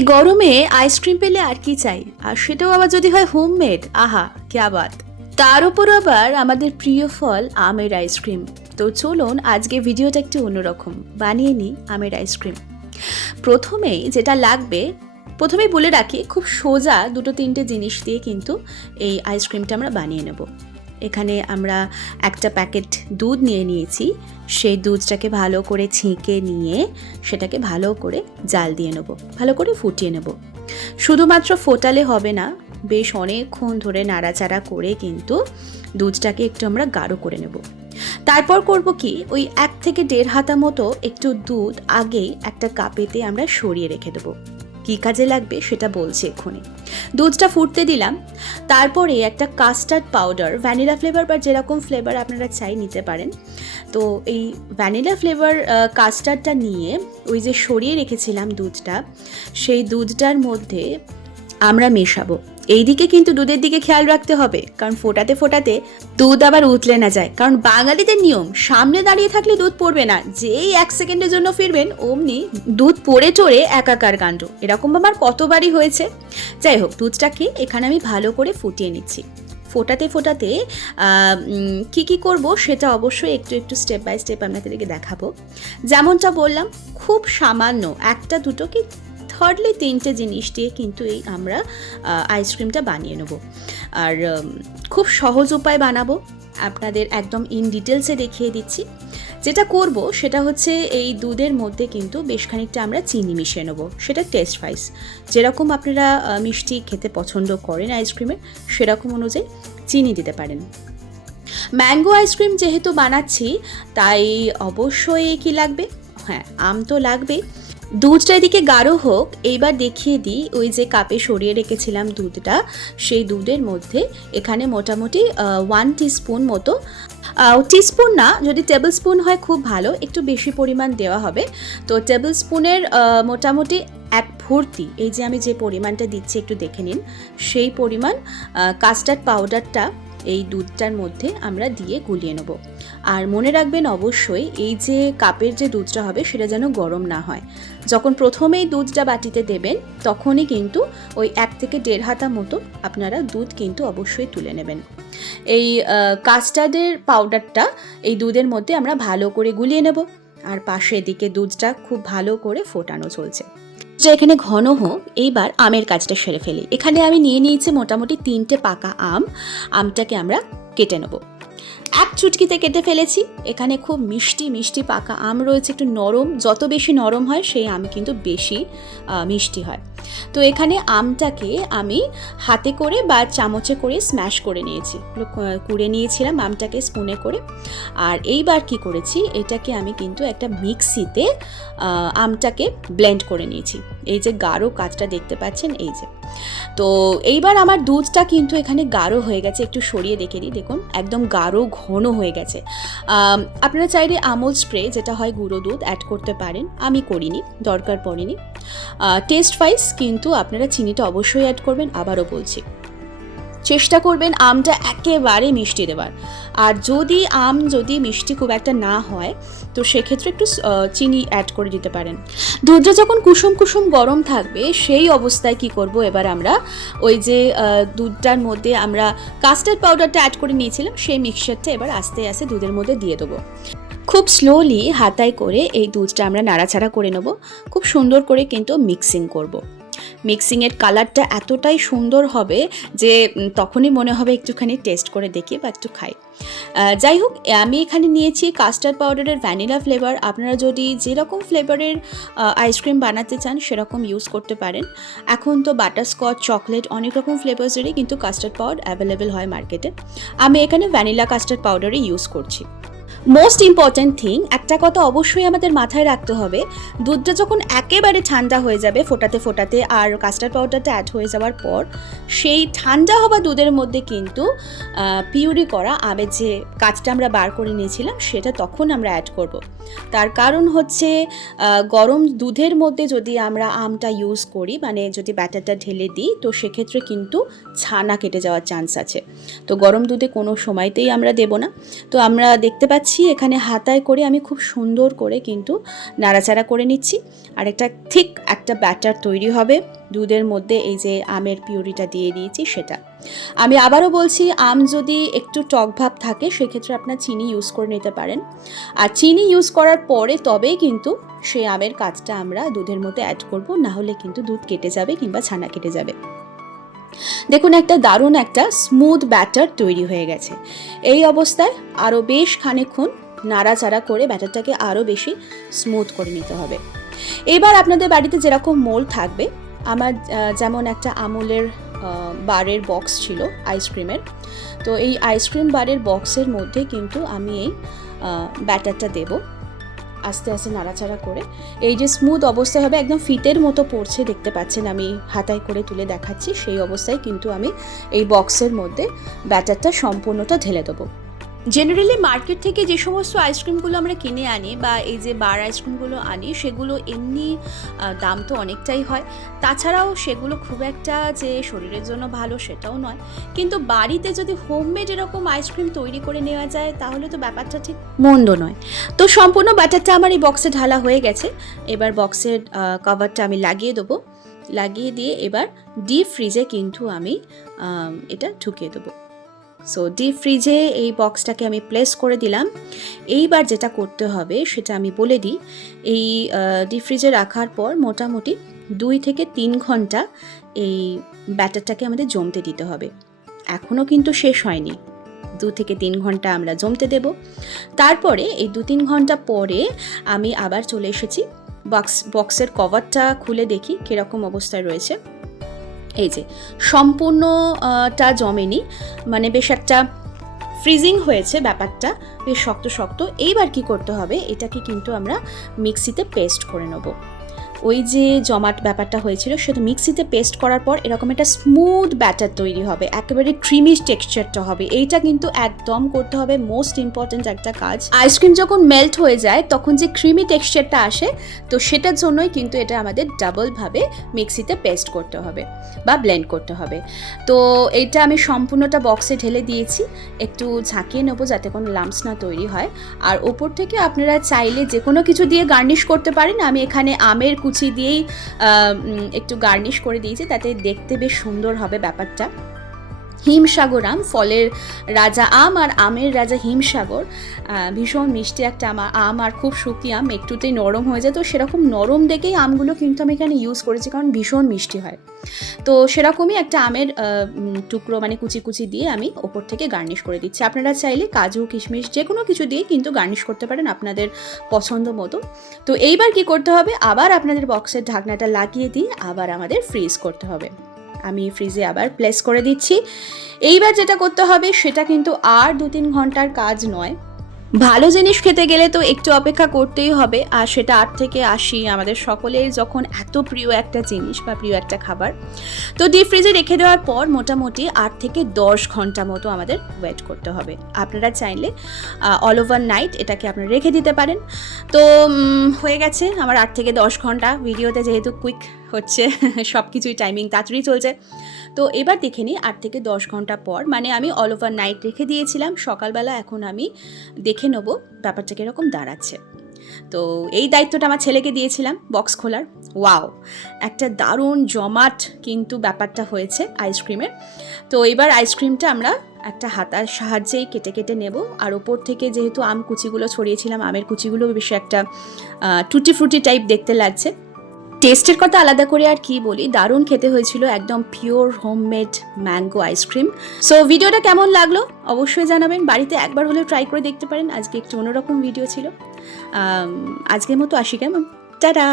এই গরমে আইসক্রিম পেলে আর কি চাই, আর সেটাও আবার যদি হয় হোমমেড, আহা ক্যা বাত। তার উপর আবার আমাদের প্রিয় ফল আমের আইসক্রিম। তো চলুন আজকে ভিডিওটা একটু অন্যরকম, বানিয়ে নিই আমের আইসক্রিম। প্রথমেই যেটা লাগবে, প্রথমেই বলে রাখি, খুব সোজা দুটো তিনটে জিনিস দিয়ে কিন্তু এই আইসক্রিমটা আমরা বানিয়ে নেব। এখানে আমরা একটা প্যাকেট দুধ নিয়ে নিয়েছি। সেই দুধটাকে ভালো করে ছেঁকে নিয়ে সেটাকে ভালো করে জাল দিয়ে নেব, ভালো করে ফুটিয়ে নেব। শুধুমাত্র ফোটালে হবে না, বেশ অনেকক্ষণ ধরে নাড়াচাড়া করে কিন্তু দুধটাকে একটু আমরা গাঢ় করে নেব। তারপর করব কি, ওই 1 থেকে 1.5 হাতা মতো একটু দুধ আগেই একটা কাপেতে আমরা সরিয়ে রেখে দেবো। কী কাজে লাগবে সেটা বলছি এক্ষুনি। দুধটা ফুটতে দিলাম, তারপরে একটা কাস্টার্ড পাউডার, ভ্যানিলা ফ্লেভার বা যেরকম ফ্লেভার আপনারা চাই নিতে পারেন। তো এই ভ্যানিলা ফ্লেভার কাস্টার্ডটা নিয়ে ওই যে সরিয়ে রেখেছিলাম দুধটা, সেই দুধটার মধ্যে আমরা মেশাবো। এইদিকে কিন্তু দুধের দিকে খেয়াল রাখতে হবে, কারণ ফোটাতে ফোটাতে দুধ আবার উতলে না যায়। কারণ বাঙালিদের নিয়ম, সামনে দাঁড়িয়ে থাকলে দুধ পড়বে না, যেই 1 সেকেন্ডের জন্য ফিরবেন অমনি দুধ পড়ে চড়ে একাকার কাণ্ড। এরকম আমার কতবারই হয়েছে। যাই হোক, দুধটাকে এখানে আমি ভালো করে ফুটিয়ে নিচ্ছি। ফোটাতে ফোটাতে কি করব সেটা অবশ্যই একটু একটু স্টেপ বাই স্টেপ আপনাদেরকে দেখাবো। যেমনটা বললাম, খুব সামান্য 1টা 2টো কি হার্ডলি 3টে জিনিস দিয়ে কিন্তু এই আমরা আইসক্রিমটা বানিয়ে নেব। আর খুব সহজ উপায় বানাবো, আপনাদের একদম ইন ডিটেলসে দেখিয়ে দিচ্ছি। যেটা করব সেটা হচ্ছে, এই দুধের মধ্যে কিন্তু বেশ খানিকটা আমরা চিনি মিশিয়ে নেব। সেটা টেস্ট ওয়াইজ, যেরকম আপনারা মিষ্টি খেতে পছন্দ করেন আইসক্রিমে, সেরকম অনুযায়ী চিনি দিতে পারেন। ম্যাঙ্গো আইসক্রিম যেহেতু বানাচ্ছি, তাই অবশ্যই কি লাগবে, হ্যাঁ আম তো লাগবেই। দুধটা এদিকে গাঢ় হোক, এইবার দেখিয়ে দিই ওই যে কাপে সরিয়ে রেখেছিলাম দুধটা, সেই দুধের মধ্যে এখানে মোটামুটি 1 টিস্পুন মতো, টিস্পুন না, যদি টেবিল স্পুন হয় খুব ভালো, একটু বেশি পরিমাণ দেওয়া হবে। তো টেবিল স্পুনের মোটামুটি 1 ভর্তি, এই যে আমি যে পরিমাণটা দিচ্ছি একটু দেখে নিন, সেই পরিমাণ কাস্টার্ড পাউডারটা এই দুধটার মধ্যে আমরা দিয়ে গুলিয়ে নেব। আর মনে রাখবেন অবশ্যই, এই যে কাপের যে দুধটা হবে সেটা যেন গরম না হয়। যখন প্রথমেই দুধটা বাটিতে দেবেন, তখনই কিন্তু ওই 1 থেকে 1.5 হাতা মতো আপনারা দুধ কিন্তু অবশ্যই তুলে নেবেন। এই কাস্টার্ডের পাউডারটা এই দুধের মধ্যে আমরা ভালো করে গুলিয়ে নেব। আর পাশে এদিকে দুধটা খুব ভালো করে ফোটানো চলছে। যে এখানে ঘন হোক, এইবার আমের কাজটা সেরে ফেলি। এখানে আমি নিয়ে নিয়েছি মোটামুটি 3টে পাকা আম। আমটাকে আমরা কেটে নেব, 1 চুটকিতে কেটে ফেলেছি। এখানে খুব মিষ্টি মিষ্টি পাকা আম রয়েছে, একটু নরম, যত বেশি নরম হয় সেই আম কিন্তু বেশি মিষ্টি হয়। তো এখানে আমটাকে আমি হাতে করে বা চামচে করে স্ম্যাশ করে নিয়েছি, কুড়ে নিয়েছিলাম আমটাকে স্পুনে করে। আর এইবার কি করেছি, এটাকে আমি কিন্তু একটা মিক্সিতে আমটাকে ব্লেন্ড করে নিয়েছি। এই যে গাঢ় কাজটা দেখতে পাচ্ছেন, এই যে। তো এইবার আমার দুধটা কিন্তু এখানে গাঢ় হয়ে গেছে, একটু সরিয়ে দেখে দিই, দেখুন একদম গাঢ় ঘন হয়ে গেছে। আপনারা চাইলে আমুল স্প্রে, যেটা হয় গুঁড়ো দুধ, অ্যাড করতে পারেন, আমি করিনি, দরকার পড়েনি। টেস্ট ওয়াইজ কিন্তু আপনারা চিনিটা অবশ্যই অ্যাড করবেন। আবারও বলছি, চেষ্টা করবেন আমটা একেবারে মিষ্টি দেওয়ার। আর যদি মিষ্টি খুব একটা না হয়, তো সেক্ষেত্রে একটু চিনি অ্যাড করে দিতে পারেন। দুধটা যখন কুসুম কুসুম গরম থাকবে, সেই অবস্থায় কি করব, এবার আমরা ওই যে দুধটার মধ্যে আমরা কাস্টার্ড পাউডারটা অ্যাড করে নিয়েছিলাম, সেই মিক্সচারটা এবার আস্তে আস্তে দুধের মধ্যে দিয়ে দেবো। খুব স্লোলি হাতায় করে এই দুধটা আমরা নাড়াচাড়া করে নেব। খুব সুন্দর করে কিন্তু মিক্সিং করব। মিক্সিংয়ের কালারটা এতটাই সুন্দর হবে যে তখনই মনে হবে একটুখানি টেস্ট করে দেখি বা একটু খাই। যাই হোক, আমি এখানে নিয়েছি কাস্টার্ড পাউডারের ভ্যানিলা ফ্লেভার। আপনারা যদি যেরকম ফ্লেভারের আইসক্রিম বানাতে চান সেরকম ইউজ করতে পারেন। এখন তো বাটারস্কচ, চকলেট, অনেক রকম ফ্লেভার্সেরই কিন্তু কাস্টার্ড পাউডার অ্যাভেলেবেল হয় মার্কেটে। আমি এখানে ভ্যানিলা কাস্টার্ড পাউডারই ইউজ করছি। মোস্ট ইম্পর্ট্যান্ট থিং, একটা কথা অবশ্যই আমাদের মাথায় রাখতে হবে, দুধটা যখন একেবারে ঠান্ডা হয়ে যাবে ফোটাতে ফোটাতে আর কাস্টার্ড পাউডারটা অ্যাড হয়ে যাওয়ার পর, সেই ঠান্ডা হওয়া দুধের মধ্যে কিন্তু পিউরি করা আমের যে কাজটা আমরা বার করে নিয়েছিলাম সেটা তখন আমরা অ্যাড করব। তার কারণ হচ্ছে, গরম দুধের মধ্যে যদি আমরা আমটা ইউজ করি, মানে যদি ব্যাটারটা ঢেলে দিই, তো সেক্ষেত্রে কিন্তু ছানা কেটে যাওয়ার চান্স আছে। তো গরম দুধে কোনো সময়তেই আমরা দেব না। তো আমরা দেখতে পাচ্ছি করছি, এখানে হাতায় করে আমি খুব সুন্দর করে কিন্তু নাড়াচাড়া করে নিচ্ছি। আর একটা ব্যাটার তৈরি হবে দুধের মধ্যে এই যে আমের পিউরিটা দিয়ে দিয়েছি সেটা। আমি আবারও বলছি, আম যদি একটু টক ভাব থাকে সেক্ষেত্রে আপনার চিনি ইউজ করে নিতে পারেন। আর চিনি ইউজ করার পরে তবেই কিন্তু সেই আমের কাজটা আমরা দুধের মধ্যে অ্যাড করব, না হলে কিন্তু দুধ কেটে যাবে কিংবা ছানা কেটে যাবে। দেখুন একটা দারুণ একটা স্মুথ ব্যাটার তৈরি হয়ে গেছে। এই অবস্থায় আরও বেশ খানিকক্ষণ নাড়াচাড়া করে ব্যাটারটাকে আরও বেশি স্মুথ করে নিতে হবে। এবার আপনাদের বাড়িতে যেরকম মোল্ড থাকবে, আমার যেমন একটা আমুলের বারের বক্স ছিল আইসক্রিমের, তো এই আইসক্রিম বারের বক্সের মধ্যে কিন্তু আমি এই ব্যাটারটা দেব, আস্তে আস্তে নাড়াচাড়া করে। এই যে স্মুথ অবস্থায় হবে, একদম ফিতের মতো পড়ছে, দেখতে পাচ্ছেন আমি হাতায় করে তুলে দেখাচ্ছি, সেই অবস্থায় কিন্তু আমি এই বক্সের মধ্যে ব্যাটারটা সম্পূর্ণটা ঢেলে দেবো। জেনারেলি মার্কেট থেকে যে সমস্ত আইসক্রিমগুলো আমরা কিনে আনি বা এই যে বার আইসক্রিমগুলো আনি, সেগুলো এমনি দাম তো অনেকটাই হয়, তাছাড়াও সেগুলো খুব একটা যে শরীরের জন্য ভালো সেটাও নয়। কিন্তু বাড়িতে যদি হোমমেড এরকম আইসক্রিম তৈরি করে নেওয়া যায় তাহলে তো ব্যাপারটা ঠিক মন্দ নয়। তো সম্পূর্ণ ব্যাটারটা আমার এই বক্সে ঢালা হয়ে গেছে। এবার বক্সের কভারটা আমি লাগিয়ে দেবো, লাগিয়ে দিয়ে এবার ডিপ ফ্রিজে কিন্তু আমি এটা ঢুকিয়ে দেবো। সো ডিপ ফ্রিজে এই বক্সটাকে আমি প্লেস করে দিলাম। এইবার যেটা করতে হবে সেটা আমি বলে দিই। এই ডিপ ফ্রিজে রাখার পর মোটামুটি 2 থেকে 3 ঘন্টা এই ব্যাটারটাকে আমাদের জমতে দিতে হবে। এখনও কিন্তু শেষ হয়নি, 2 থেকে 3 ঘন্টা আমরা জমতে দেব। তারপরে এই 2-3 ঘন্টা পরে আমি আবার চলে এসেছি, বক্সের কভারটা খুলে দেখি কীরকম অবস্থায় রয়েছে। এই যে সম্পূর্ণটা জমেনি, মানে বেশ একটা ফ্রিজিং হয়েছে ব্যাপারটা, বেশ শক্ত শক্ত। এইবার কি করতে হবে, এটাকে কিন্তু আমরা মিক্সিতে পেস্ট করে নেব। ওই যে জমাট ব্যাপারটা হয়েছিল সেটা মিক্সিতে পেস্ট করার পর এরকম একটা স্মুথ ব্যাটার তৈরি হবে, একেবারে ক্রিমি টেক্সচারটা হবে। এইটা কিন্তু একদম করতে হবে, মোস্ট ইম্পর্ট্যান্ট একটা কাজ। আইসক্রিম যখন মেল্ট হয়ে যায় তখন যে ক্রিমি টেক্সচারটা আসে, তো সেটার জন্যই কিন্তু এটা আমাদের ডাবলভাবে মিক্সিতে পেস্ট করতে হবে বা ব্লেন্ড করতে হবে। তো এটা আমি সম্পূর্ণটা বক্সে ঢেলে দিয়েছি, একটু ঝাঁকিয়ে নেবো যাতে কোনো লাম্পস না তৈরি হয়। আর ওপর থেকে আপনারা চাইলে যে কোনো কিছু দিয়ে গার্নিশ করতে পারেন। আমি এখানে আমের কুচি দিয়েই একটু গার্নিশ করে দিয়েছি, তাতে দেখতে বেশ সুন্দর হবে ব্যাপারটা। হিমসাগর আম, ফলের রাজা আম আর আমের রাজা হিমসাগর, ভীষণ মিষ্টি একটা আম আর খুব শুকিয়ে আম, একটুতেই নরম হয়ে যায়। তো সেরকম নরম দেখেই আমগুলো কিন্তু আমি এখানে ইউজ করেছি, কারণ ভীষণ মিষ্টি হয়। তো সেরকমই একটা আমের টুকরো মানে কুচি কুচি দিয়ে আমি ওপর থেকে গার্নিশ করে দিচ্ছি। আপনারা চাইলে কাজু কিশমিশ যে কোনো কিছু দিয়ে কিন্তু গার্নিশ করতে পারেন আপনাদের পছন্দ মতো। তো এইবার কি করতে হবে, আবার আপনাদের বক্সের ঢাকনাটা লাগিয়ে দিয়ে আবার আমাদের ফ্রিজ করতে হবে। আমি ফ্রিজে আবার প্লেস করে দিচ্ছি। এইবার যেটা করতে হবে সেটা কিন্তু আর 2-3 ঘন্টার কাজ নয়। ভালো জিনিস খেতে গেলে তো একটু অপেক্ষা করতেই হবে, আর সেটা 8 থেকে 80 আমাদের সকলের যখন এত প্রিয় একটা জিনিস বা প্রিয় একটা খাবার। তো ডিপ ফ্রিজে রেখে দেওয়ার পর মোটামুটি 8 থেকে 10 ঘন্টা মতো আমাদের ওয়েট করতে হবে। আপনারা চাইলে অল ওভার নাইট এটাকে আপনারা রেখে দিতে পারেন। তো হয়ে গেছে আমার 8 থেকে 10 ঘন্টা। ভিডিওতে যেহেতু কুইক হচ্ছে, সব কিছুই টাইমিং তাড়াতাড়ি চলছে। তো এবার দেখে নিই 8 থেকে 10 ঘন্টা পর, মানে আমি অল ওভার নাইট রেখে দিয়েছিলাম, সকালবেলা এখন আমি দেখে নেব ব্যাপারটা কীরকম দাঁড়াচ্ছে। তো এই দায়িত্বটা আমার ছেলেকে দিয়েছিলাম বক্স খোলার। ওয়াও, একটা দারুণ জমাট কিন্তু ব্যাপারটা হয়েছে আইসক্রিমের। তো এবার আইসক্রিমটা আমরা একটা হাতার সাহায্যেই কেটে কেটে নেব। আর ওপর থেকে যেহেতু আম কুচিগুলো ছড়িয়েছিলাম, আমের কুচিগুলো বেশ একটা টুটি ফ্রুটি টাইপ দেখতে লাগছে। টেস্টের কথা আলাদা করে আর কি বলি, দারুণ খেতে হয়েছিল, একদম pure homemade mango ice cream. So ভিডিওটা কেমন লাগলো অবশ্যই জানাবেন, বাড়িতে একবার হলেও ট্রাই করে দেখতে পারেন। আজকে একটু অন্যরকম ভিডিও ছিল। আজকের মতো আসি, কেমন, টাটা।